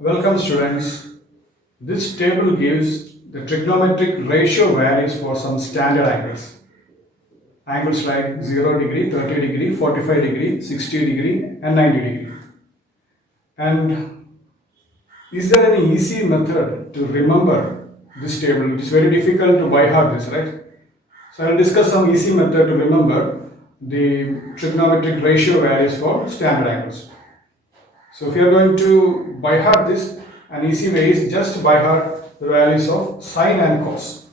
Welcome students. This table gives the trigonometric ratio values for some standard angles. Angles like 0 degree, 30 degree, 45 degree, 60 degree and 90 degree. And is there any easy method to remember this table? It is very difficult to by heart this, right? So I will discuss some easy method to remember the trigonometric ratio values for standard angles. So if you are going to by heart this, an easy way is just by heart the values of sine and cos.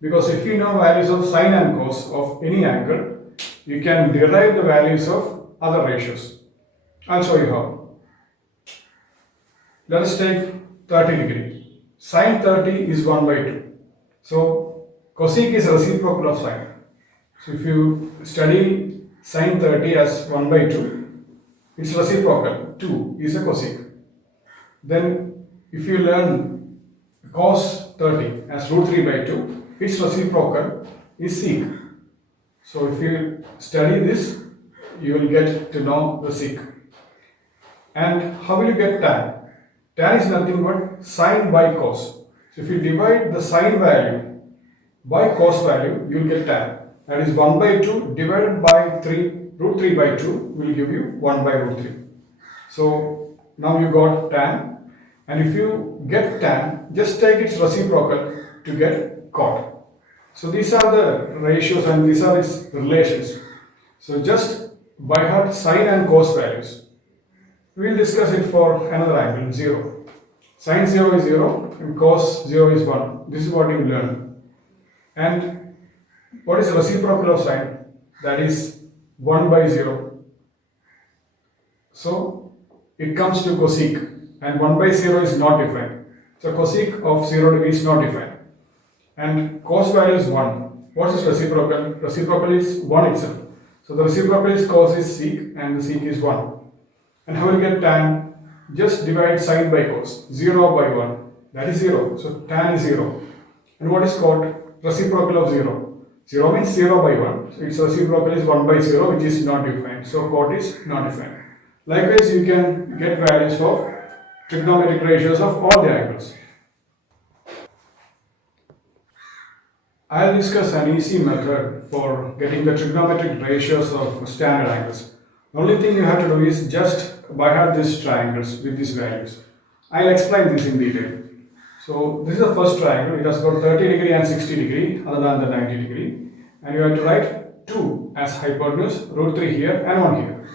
Because if you know values of sine and cos of any angle, you can derive the values of other ratios. I'll show you how. Let us take 30 degree. Sine 30 is 1 by 2. So cosec is reciprocal of sine. So if you study sine 30 as 1 by 2, it's reciprocal. 2 is a cosec. Then if you learn cos 30 as root 3 by 2, its reciprocal is sec. So if you study this, you will get to know the sec. And how will you get tan? Tan is nothing but sine by cos. So if you divide the sine value by cos value, you will get tan. That is 1 by 2 divided by 3, root 3 by 2 will give you 1 by root 3. So now you got tan, and if you get tan, just take its reciprocal to get cot. So these are the ratios and these are its relations. So just by heart sine and cos values. We will discuss it for another angle, 0. Sine 0 is 0 and cos 0 is 1. This is what you learn. And what is reciprocal of sine? That is 1 by 0. So it comes to cosec, and 1 by 0 is not defined. So cosec of 0 degree is not defined. And cos value is 1. What is reciprocal? Reciprocal is 1 itself. So the reciprocal is cos is sec and the sec is 1. And how will you get tan? Just divide sine by cos. 0 by 1. That is 0. So tan is 0. And what is cot? Reciprocal of 0. 0 means 0 by 1. So its reciprocal is 1 by 0, which is not defined. So cot is not defined. Likewise, you can get values of trigonometric ratios of all the angles. I will discuss an easy method for getting the trigonometric ratios of standard angles. The only thing you have to do is just by heart these triangles with these values. I will explain this in detail. So this is the first triangle. It has got 30 degree and 60 degree other than the 90 degree. And you have to write 2 as hypotenuse, root 3 here and 1 here.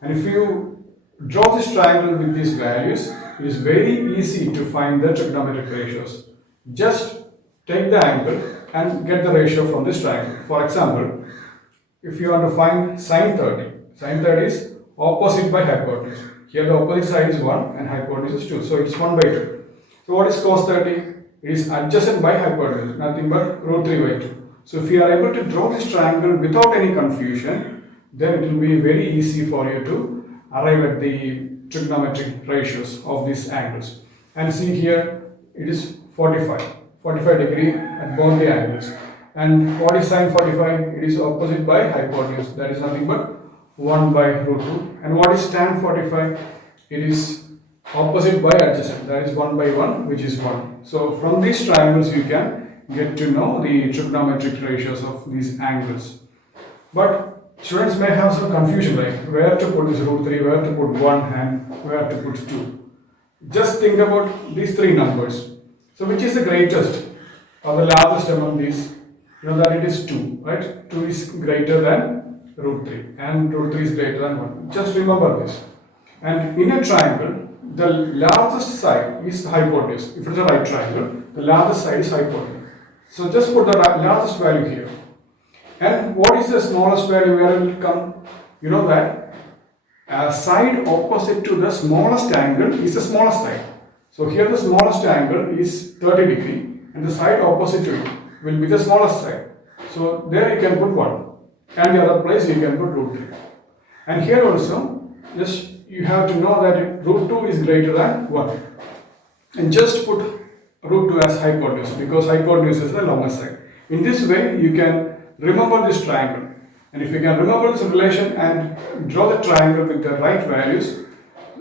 And if you draw this triangle with these values, it is very easy to find the trigonometric ratios. Just take the angle and get the ratio from this triangle. For example, if you want to find sine 30, sine 30 is opposite by hypotenuse. Here the opposite side is 1 and hypotenuse is 2. So it is 1 by 2. So what is cos 30? It is adjacent by hypotenuse, nothing but root 3 by 2. So if you are able to draw this triangle without any confusion, then it will be very easy for you to arrive at the trigonometric ratios of these angles. And see here, it is 45 degree at both the angles. And what is sine 45? It is opposite by hypotenuse. That is nothing but 1 by root 2. And what is tan 45? It is opposite by adjacent. That is 1 by 1, which is 1. So from these triangles you can get to know the trigonometric ratios of these angles. But students may have some confusion, like where to put this root 3, where to put 1 and where to put 2. Just think about these 3 numbers. So which is the greatest or the largest among these? You know that it is 2, right? 2 is greater than root 3 and root 3 is greater than 1. Just remember this. And in a triangle, the largest side is hypotenuse. If it is a right triangle, the largest side is hypotenuse. So just put the largest value here. And what is the smallest value? Where will it come? You know that a side opposite to the smallest angle is the smallest side. So here the smallest angle is 30 degree and the side opposite to it will be the smallest side. So there you can put 1 and the other place you can put root 3. And here also just you have to know that root 2 is greater than 1. And just put root 2 as hypotenuse because hypotenuse is the longest side. In this way you can remember this triangle, and if you can remember this relation and draw the triangle with the right values,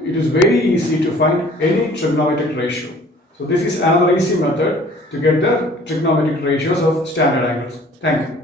it is very easy to find any trigonometric ratio. So this is another easy method to get the trigonometric ratios of standard angles. Thank you.